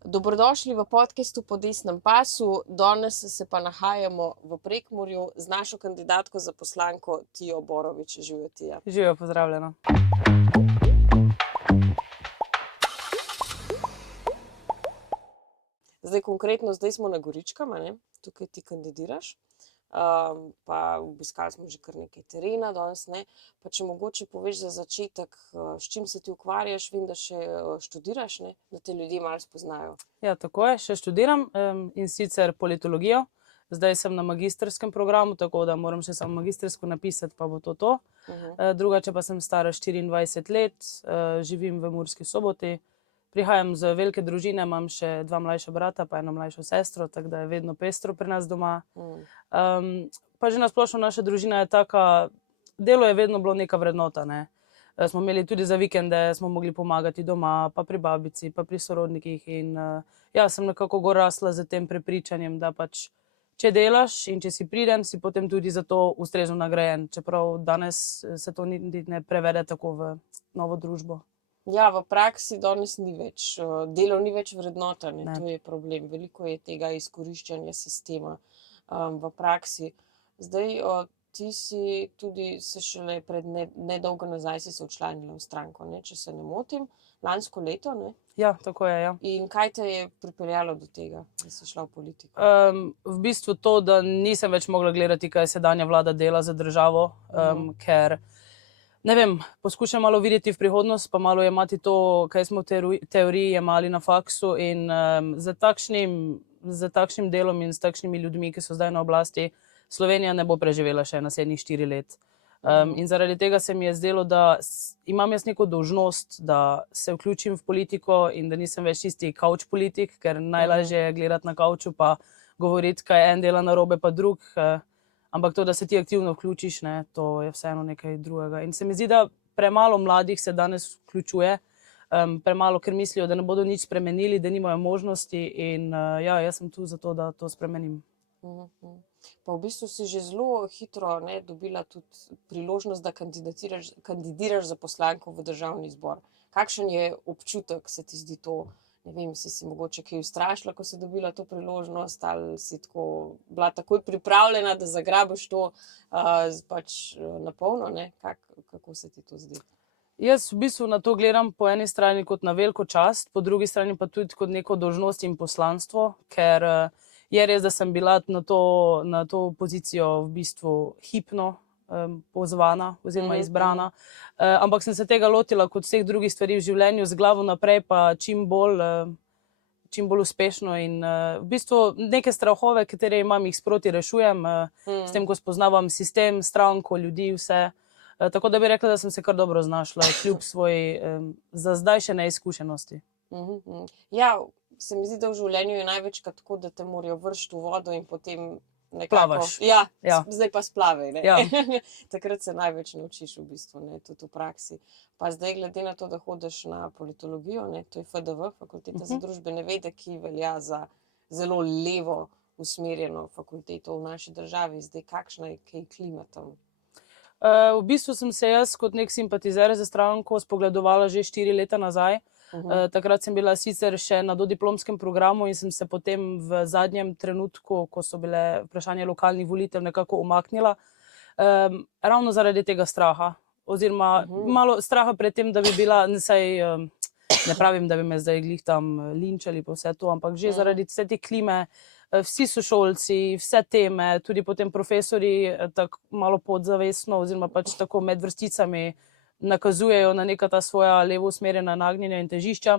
Dobrodošli v podcastu Po desnem pasu. Danes se pa nahajamo v Prekmurju z našo kandidatko za poslanko Tijo Borovič. Živijo, Tija. Živijo, pozdravljena. Zdaj konkretno, zdaj smo na Goričkama, ne? Tukaj ti kandidiraš. Pa obiskali smo že kar nekaj terena danes, ne? Pa če mogoče poveš za začetek, s čim se ti ukvarjaš, vem, da še študiraš, ne? Da te ljudje malo spoznajo. Ja, tako je, še študiram in sicer politologijo. Zdaj sem na magistrskem programu, tako da moram še samo magistrsko napisati, pa bo to. Drugače pa sem stara 24 let, živim v Murski Soboti. Prihajam z velike družine, imam še 2 mlajša brata, pa 1 mlajšo sestro, tako da je vedno pestro pri nas doma. Pa že na splošno naša družina je taka, delo je vedno bilo neka vrednota, ne. Smo imeli tudi za vikende, smo mogli pomagati doma, pa pri babici, pa pri sorodnikih in ja, sem nekako rasla z tem prepričanjem, da pač, če delaš in če si priden, si potem tudi za to ustrezno nagrajen, čeprav danes se to niti ne prevede tako v novo družbo. Ja, v praksi danes ni več, delo ni več vrednota, ne, Ne. to je problem. Veliko je tega izkoriščanja sistema v praksi. Zdaj, ti si tudi se šele pred nedolgo nazaj si se včlanila v stranko, ne, če se ne motim, lansko leto, ne? Ja, tako je, ja. In kaj te je pripeljalo do tega, da si šla v politiko? V bistvu to, da nisem več mogla gledati, kaj sedanja vlada dela za državo, ker ne vem, poskušam malo videti v prihodnost, pa malo jemati to, kaj smo v teoriji jemali na faksu in s takšnim delom in s takšnimi ljudmi, ki so zdaj na oblasti, Slovenija ne bo preživela še naslednjih 4 let. In zaradi tega se mi je zdelo, da imam jaz neko dolžnost, da se vključim v politiko in da nisem več tisti kavč politik, ker najlažje je gledati na kavču pa govoriti, kaj en dela narobe pa drug, ampak to, da se ti aktivno vključiš, ne, to je vseeno nekaj drugega. In se mi zdi, da premalo mladih se danes vključuje, premalo, ker mislijo, da ne bodo nič spremenili, da nimajo možnosti in ja, jaz sem tu zato, da to spremenim. Pa v bistvu si že zelo hitro, ne, dobila tudi priložnost, da kandidiraš za poslanko v Državni zbor. Kakšen je občutek, se ti zdi to? Ne vem, si mogoče kaj ustrašila, ko si dobila to priložnost, ali si tako bila takoj pripravljena, da zagrabiš to pač na polno, ne? Kako se ti to zdi? Jaz v bistvu na to gledam po eni strani kot na veliko čast, po drugi strani pa tudi kot neko dolžnost in poslanstvo, ker je res, da sem bila na to pozicijo v bistvu hipno pozvana oziroma izbrana, ampak sem se tega lotila kot vseh drugih stvari v življenju, z glavo naprej pa čim bolj uspešno in v bistvu neke strahove, katere imam, jih sproti rešujem, s tem, ko spoznavam sistem, stranko, ljudi, vse. Tako da bi rekla, da sem se kar dobro znašla, kljub svoji za zdaj še neizkušenosti. Ja, se mi zdi, da v življenju je največkrat tako, da te morajo vršiti v vodo in potem nekako... Plavaš. Ja, Ja. zdaj pa splavaj, ne. Ja. Takrat se največ naučiš v bistvu, ne, tudi v praksi. Pa zdaj glede na to, da hodiš na politologijo, ne, to je FDV, Fakulteta za družbene vede, ki velja za zelo levo usmerjeno fakulteto v naši državi. Zdaj, kakšna je kaj klima tam? V bistvu sem se jaz kot nek simpatizer za stranko spogledovala že 4 leta nazaj. Takrat sem bila sicer še na dodiplomskem programu in sem se potem v zadnjem trenutku, ko so bile vprašanje lokalnih volitev, nekako umaknila. Ravno zaradi tega straha. Oziroma malo straha pred tem, da bi bila, ne pravim, da bi me zdaj glih tam linčali pa vse to, ampak že zaradi vse te klime, vsi sošolci, vse teme, tudi potem profesorji tako malo podzavestno oziroma pač tako med vrsticami nakazujejo na neka ta svoja levo usmerjena nagnjenja in težišča.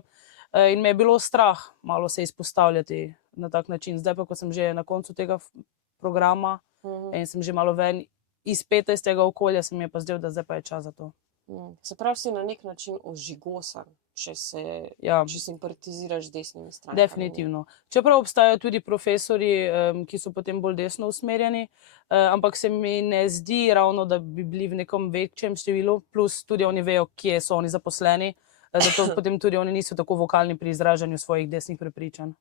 In me je bilo strah malo se izpostavljati na tak način. Zdaj pa, ko sem že na koncu tega programa in sem že malo ven izpeta iz tega okolja, se mi je pa zdelo, da zdaj pa je čas za to. Se pravi, si na nek način ožigosan, če simpatiziraš z desnimi strankami. Definitivno. Čeprav obstajajo tudi profesorji, ki so potem bolj desno usmerjeni, ampak se mi ne zdi ravno, da bi bili v nekom večjem številu, plus tudi oni vejo, kje so oni zaposleni, zato potem tudi oni niso tako vokalni pri izražanju svojih desnih prepričanj.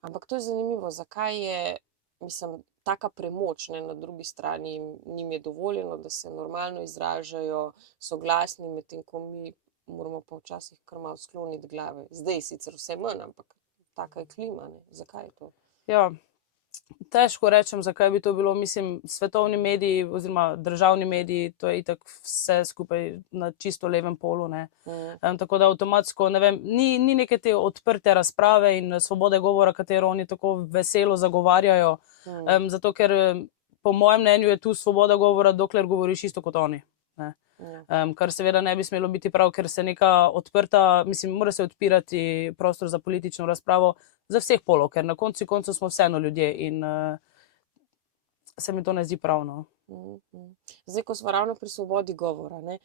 Ampak to je zanimivo, zakaj je, mislim, taka premoč, ne, na drugi strani njim je dovoljeno, da se normalno izražajo, so glasni, medtem ko mi moramo pa včasih kar malo skloniti glave. Zdaj sicer vse manj, ampak taka je klima, ne? Zakaj je to? Ja, težko rečem, zakaj bi to bilo. Mislim, svetovni mediji oziroma državni mediji, to je itak vse skupaj na čisto levem polu, ne. Tako da avtomatsko, ne vem, ni neke te odprte razprave in svobode govora, katero oni tako veselo zagovarjajo, zato ker po mojem mnenju je tu svoboda govora, dokler govoriš isto kot oni, ne. Kar seveda ne bi smelo biti prav, ker se neka odprta, mislim, mora se odpirati prostor za politično razpravo za vseh polov, ker na koncu koncev smo vseeno ljudje in se mi to ne zdi pravno. Zdaj, ko smo ravno pri svobodi govora, ne,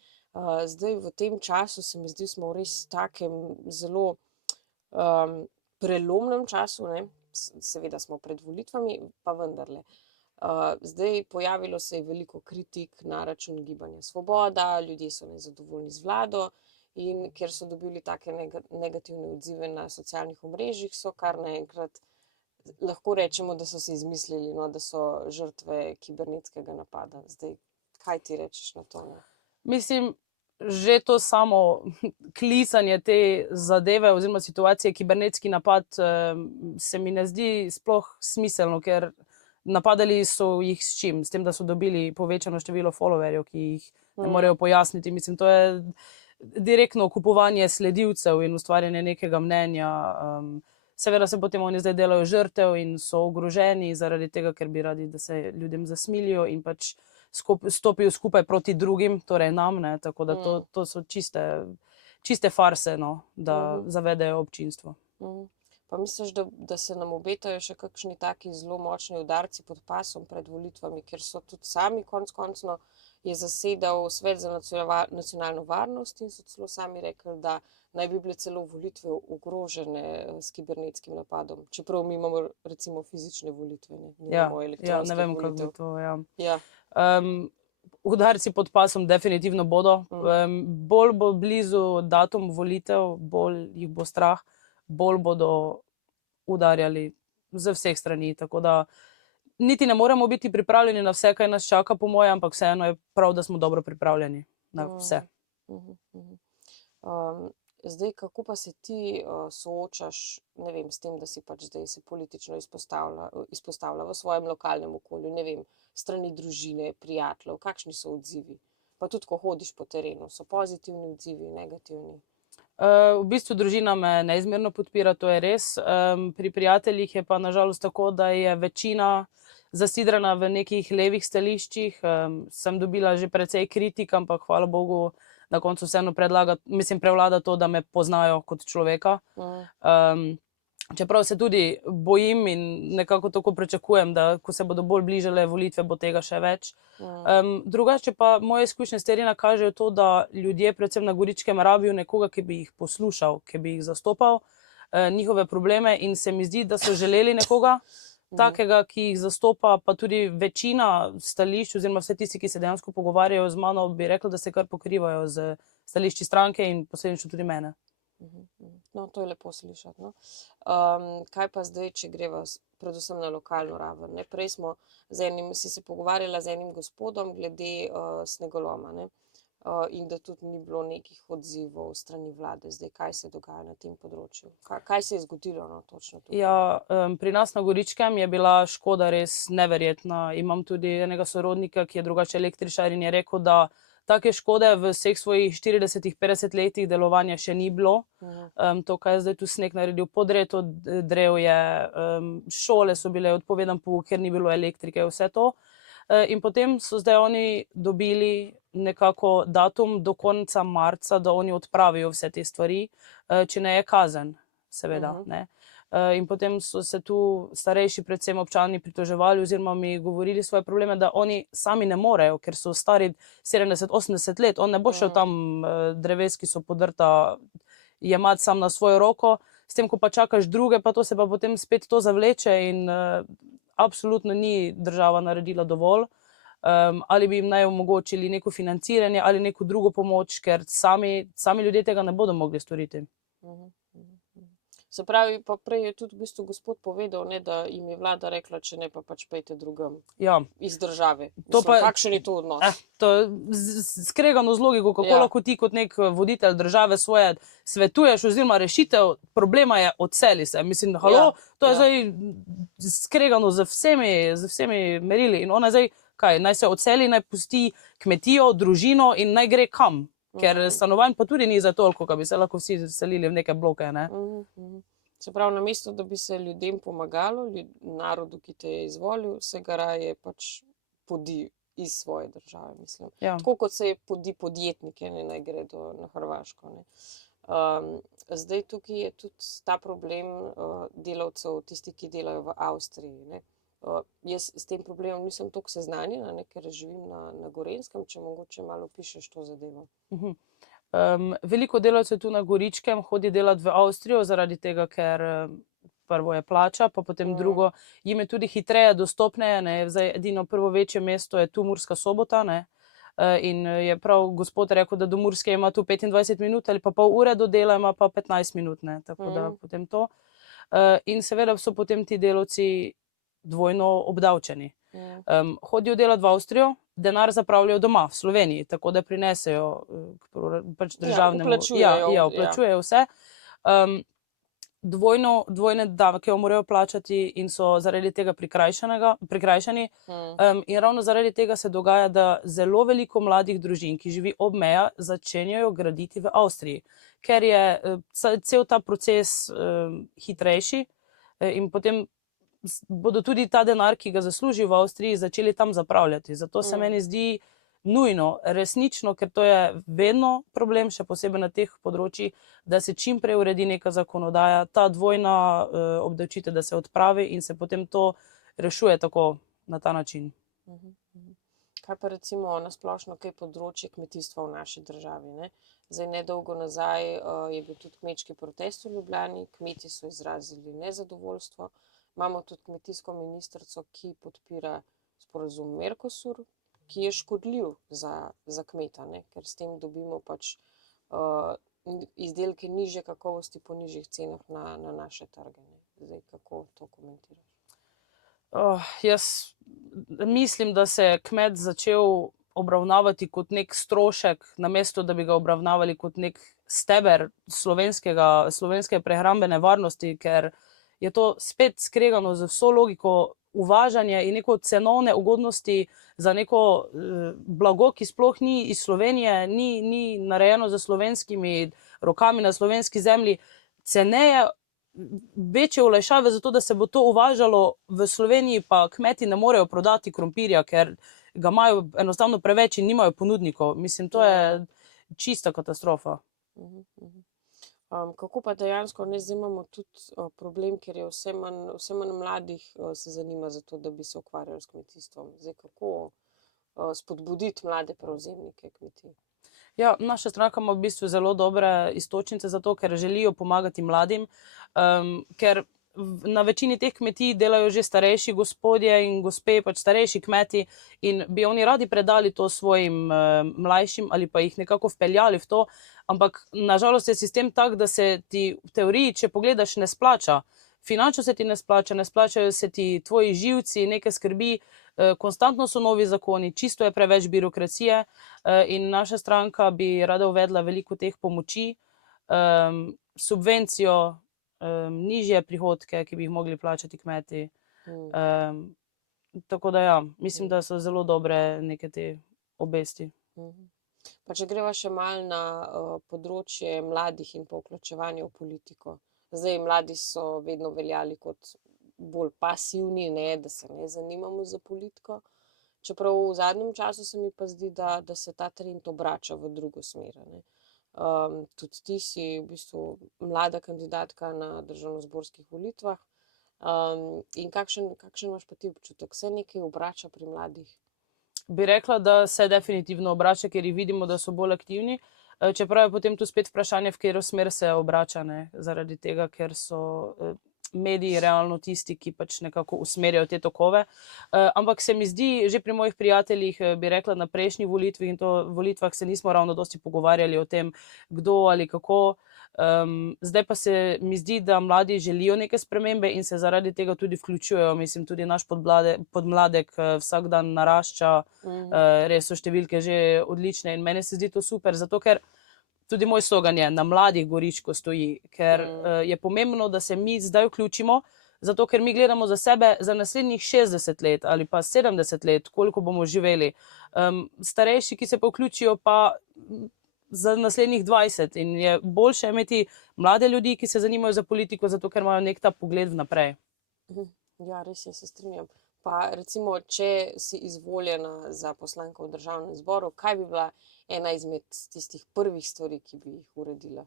zdaj v tem času se mi zdi, smo v res takem zelo prelomnem času, ne, seveda smo pred volitvami, pa vendarle. Zdaj pojavilo se je veliko kritik na račun Gibanja Svoboda, ljudje so nezadovoljni z vlado in ker so dobili take negativne odzive na socialnih omrežjih, so kar naenkrat lahko rečemo, da so si izmislili, no, da so žrtve kibernetskega napada. Zdaj, kaj ti rečeš na to? Ne? Mislim, že to samo klicanje te zadeve oziroma situacije, kibernetski napad, se mi ne zdi sploh smiselno, ker napadali so jih s čim? S tem, da so dobili povečano število followerjev, ki jih ne morejo pojasniti. Mislim, to je direktno kupovanje sledilcev in ustvarjanje nekega mnenja. Seveda se potem oni zdaj delajo žrtev in so ogroženi zaradi tega, ker bi radi, da se ljudem zasmilijo in pač stopijo skupaj proti drugim, torej nam, ne, tako da to so čiste farse, no, da zavedejo občinstvo. Pa misliš, da se nam obetajo še kakšni taki zelo močni udarci pod pasom pred volitvami, ker so tudi sami končno je zasedal Svet za nacionalno varnost in so celo sami rekli, da naj bi bile celo volitve ogrožene s kibernetskim napadom. Čeprav mi imamo recimo fizične volitve, ne vem, kako bi to, Ja. Udarci pod pasom definitivno bodo. Bolj bo blizu datum volitev, bolj jih bo strah, bolj bodo udarjali z vseh strani. Tako da niti ne moremo biti pripravljeni na vse, kaj nas čaka, po mojem, ampak vseeno je prav, da smo dobro pripravljeni na vse. Zdaj, kako pa se ti soočaš, ne vem, s tem, da si pač zdaj se politično izpostavlja v svojem lokalnem okolju, ne vem, strani družine, prijateljev, kakšni so odzivi? Pa tudi, ko hodiš po terenu, so pozitivni odzivi, negativni? V bistvu družina me neizmerno podpira, to je res. Pri prijateljih je pa nažalost tako, da je večina zasidrana v nekih levih stališčih. Sem dobila že precej kritik, ampak hvala Bogu, na koncu vseeno prevlada to, da me poznajo kot človeka. Čeprav se tudi bojim in nekako tako pričakujem, da ko se bodo bolj bližale volitve, bo tega še več. Drugače pa moje izkušnje s terena kažejo to, da ljudje predvsem na Goričkem rabijo nekoga, ki bi jih poslušal, ki bi jih zastopal, njihove probleme, in se mi zdi, da so želeli nekoga takega, ki jih zastopa, pa tudi večina stališč oziroma vse tisti, ki se dejansko pogovarjajo z mano, bi rekla, da se kar pokrivajo z stališči stranke in posledično tudi mene. No, to je lepo slišati, no. Kaj pa zdaj, če greva predvsem na lokalno raven, ne? Prej si se pogovarjala z enim gospodom glede snegoloma, ne? In da tudi ni bilo nekih odzivov strani vlade. Zdaj, kaj se dogaja na tem področju? Kaj se je zgodilo, no, točno tukaj? Ja, pri nas na Goričkem je bila škoda res neverjetna. Imam tudi enega sorodnika, ki je drugače električar, in je rekel, da take škode v vseh svojih 40-50 letih delovanja še ni bilo. To, kaj je zdaj tu sneg naredil, podreto drevje, šole so bile odpovedan pouk, ker ni bilo elektrike, vse to. In potem so zdaj oni dobili nekako datum do konca marca, da oni odpravijo vse te stvari, če ne je kazen, seveda, ne. In potem so se tu starejši, predvsem občani, pritoževali oziroma mi govorili svoje probleme, da oni sami ne morejo, ker so stari 70-80 let. On ne bo šel tam dreves, ki so podrta, jemati sam na svojo roko, s tem, ko pa čakaš druge, pa to se pa potem spet to zavleče in absolutno ni država naredila dovolj. Ali bi jim naj omogočili neko financiranje ali neko drugo pomoč, ker sami ljudje tega ne bodo mogli storiti. Se pravi, pa prej je tudi v bistvu gospod povedal, ne, da jim je vlada rekla, če ne, pa pač pejte drugam Ja. iz države. To Mislim, pa- kakšen je to odnos? To je skregano z logiko, kako Ja. lahko ti kot nek voditelj države svoje svetuješ oziroma rešitev problema je odseli se. Mislim, halo, to je zdaj skregano z vsemi merili in ona zdaj, kaj, naj se odseli, naj pusti kmetijo, družino in naj gre kam. Ker stanovanj pa tudi ni za toliko, da bi se lahko vsi selili v neke bloke, ne? Se pravi, namesto, da bi se ljudem pomagalo, narodu, ki te je izvolil, se ga raje pač podi iz svoje države, mislim. Ja. Tako kot se podi podjetnike, ne, naj gredo na Hrvaško, ne. Zdaj tukaj je tudi ta problem delavcev, tisti, ki delajo v Avstriji, ne. Jaz s tem problemom nisem toliko seznanjena, ne, ker živim na Gorenjskem, če mogoče malo pišeš to zadevo. Veliko delavcev tu na Goričkem hodi delati v Avstrijo zaradi tega, ker prvo je plača, pa potem drugo, jim je tudi hitreje dostopneje, ne, zdaj edino prvo večje mesto je tu Murska Sobota, ne, in je prav gospod rekel, da do Murske ima tu 25 minut ali pa pol ure, do dela ima pa 15 minut, ne, tako da potem to. In seveda so potem ti delavci dvojno obdavčeni. Hodijo delati v Avstrijo, denar zapravljajo doma, v Sloveniji, tako da prinesejo pač državnemu. Vplačujejo vse. Dvojne davke morajo plačati in so zaradi tega prikrajšani. In ravno zaradi tega se dogaja, da zelo veliko mladih družin, ki živi ob meja, začenjajo graditi v Avstriji, ker je cel ta proces hitrejši in potem bodo tudi ta denar, ki ga zaslužijo v Avstriji, začeli tam zapravljati. Zato se meni zdi nujno, resnično, ker to je vedno problem, še posebej na teh področjih, da se čim prej uredi neka zakonodaja, ta dvojna obdavčitev, da se odpravi in se potem to rešuje tako na ta način. Kaj pa recimo na splošno, kaj področje kmetijstva v naši državi, ne? Zdaj nedolgo nazaj je bil tudi kmečki protest v Ljubljani, kmetje so izrazili nezadovoljstvo. Imamo tudi kmetijsko ministrico, ki podpira sporazum Mercosur, ki je škodljiv za kmeta, ne? Ker s tem dobimo pač izdelke nižje kakovosti po nižjih cenah na naše trge, ne? Zdaj, kako to komentiraš? Jaz mislim, da se je kmet začel obravnavati kot nek strošek, namesto da bi ga obravnavali kot nek steber slovenske prehrambene varnosti, ker je to spet skregano z vso logiko uvažanja in neko cenovne ugodnosti za neko blago, ki sploh ni iz Slovenije, ni narejeno za slovenskimi rokami na slovenski zemlji, ceneje, večje olajšave za to, da se bo to uvažalo v Sloveniji, pa kmeti ne morejo prodati krompirja, ker ga imajo enostavno preveč in nimajo ponudnikov. Mislim, to je čista katastrofa. Kako pa dejansko, ne, zdaj imamo tudi problem, ker je vse manj mladih se zanima za to, da bi se ukvarjali s kmetijstvom. Zdaj, kako spodbuditi mlade prevzemnike kmetij? Ja, naša stranka ima v bistvu zelo dobre iztočnice za to, ker želijo pomagati mladim, ker na večini teh kmetij delajo že starejši gospodje in gospe, pač starejši kmeti in bi oni radi predali to svojim mlajšim ali pa jih nekako vpeljali v to, ampak nažalost je sistem tak, da se ti v teoriji, če pogledaš, ne splača. Finančno se ti ne splača, ne splačajo se ti tvoji živci, neke skrbi, konstantno so novi zakoni, čisto je preveč birokracije in naša stranka bi rada uvedla veliko teh pomoči, subvencijo, nižje prihodke, ki bi jih mogli plačati kmeti. Tako da ja, mislim, da so zelo dobre neke te obesti. Pa če greva še malo na področje mladih in pa vključevanja v politiko. Zdaj, mladi so vedno veljali kot bolj pasivni, ne, da se ne zanimamo za politiko. Čeprav v zadnjem času se mi pa zdi, da se ta trend obrača v drugo smer, ne. Tudi ti si v bistvu mlada kandidatka na državnozborskih volitvah. In kakšen imaš pa ti občutek? Se nekaj obrača pri mladih? Bi rekla, da se definitivno obrača, ker jih vidimo, da so bolj aktivni. Čeprav je potem tu spet vprašanje, v katero smer se obrača, ne, zaradi tega, ker so mediji realno tisti, ki pač nekako usmerjajo te tokove. Ampak se mi zdi, že pri mojih prijateljih, bi rekla, na prejšnjih volitvah in to volitvah se nismo ravno dosti pogovarjali o tem, kdo ali kako. Zdaj pa se mi zdi, da mladi želijo neke spremembe in se zaradi tega tudi vključujejo. Mislim, tudi naš podmladek vsak dan narašča, res so številke že odlične in meni se zdi to super, zato ker tudi moj slogan je: na mladih Goričko stoji, ker je pomembno, da se mi zdaj vključimo, zato ker mi gledamo za sebe za naslednjih 60 let ali pa 70 let, koliko bomo živeli. Starejši, ki se pa vključijo, pa za naslednjih 20 in je boljše imeti mlade ljudi, ki se zanimajo za politiko, zato ker imajo nek ta pogled vnaprej. Ja, res je, se strinjam. Pa recimo, če si izvoljena za poslanko v državnem zboru, kaj bi bila ena izmed tistih prvih stvari, ki bi jih uredila?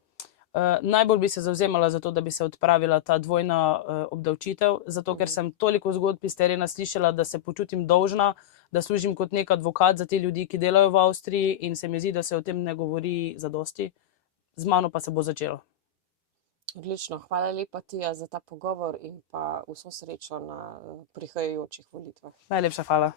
Najbolj bi se zavzemala za to, da bi se odpravila ta dvojna obdavčitev, zato ker sem toliko zgodb iz terena slišala, da se počutim dolžna, da služim kot nek advokat za te ljudi, ki delajo v Avstriji, in se mi zdi, da se o tem ne govori zadosti. Z mano pa se bo začelo. Odlično, hvala lepa Tija za ta pogovor in pa vso srečo na prihajajočih volitvah. Najlepša hvala.